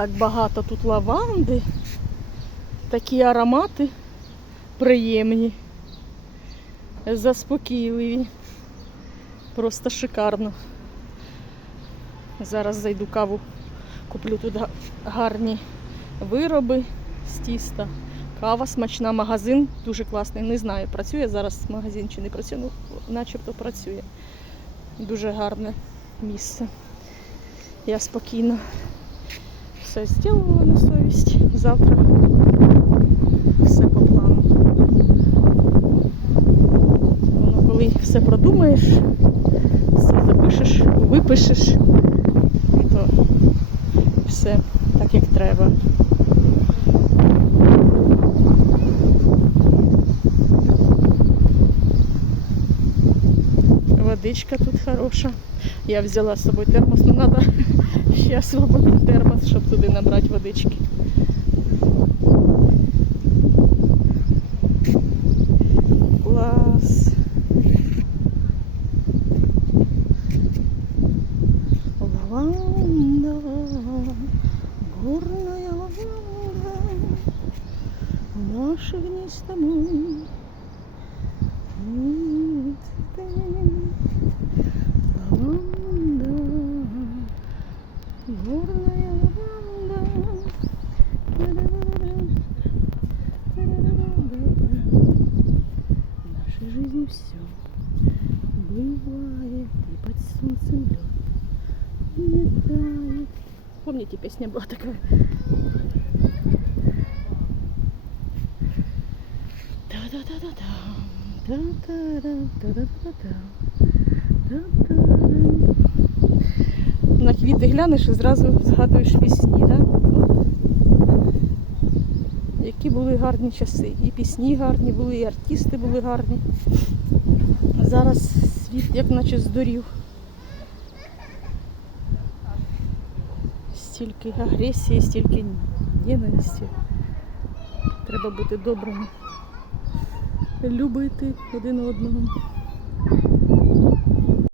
Так багато тут лаванди. Такі аромати приємні, заспокійливі. Просто шикарно. Зараз зайду каву, куплю тут гарні вироби з тіста. Кава смачна, магазин дуже класний. Не знаю, працює зараз магазин чи не працює, ну начебто працює. Дуже гарне місце. Я спокійно все зробила на совість. Завтра все по плану. Воно коли все продумаєш, все запишеш, випишеш, то все так як треба. Водичка тут хороша. Я взяла з собою термос, ну треба ще освободити термос, щоб туди набрати водички. Клас. Лаванда, горная лаванда, наши мы. Лаванда, В нашей жизни все бывает, и под солнцем лед не тает. Помните, песня была такая? Да-да-да-да-да. Да-да-да-да-да-да-да. Да-да-да. На квіти глянеш і зразу згадуєш пісні, да? Які були гарні часи. І пісні гарні були, і артисти були гарні. Зараз світ як наче здурів. Стільки агресії, стільки ненависті. Треба бути добрими. Любити один одного.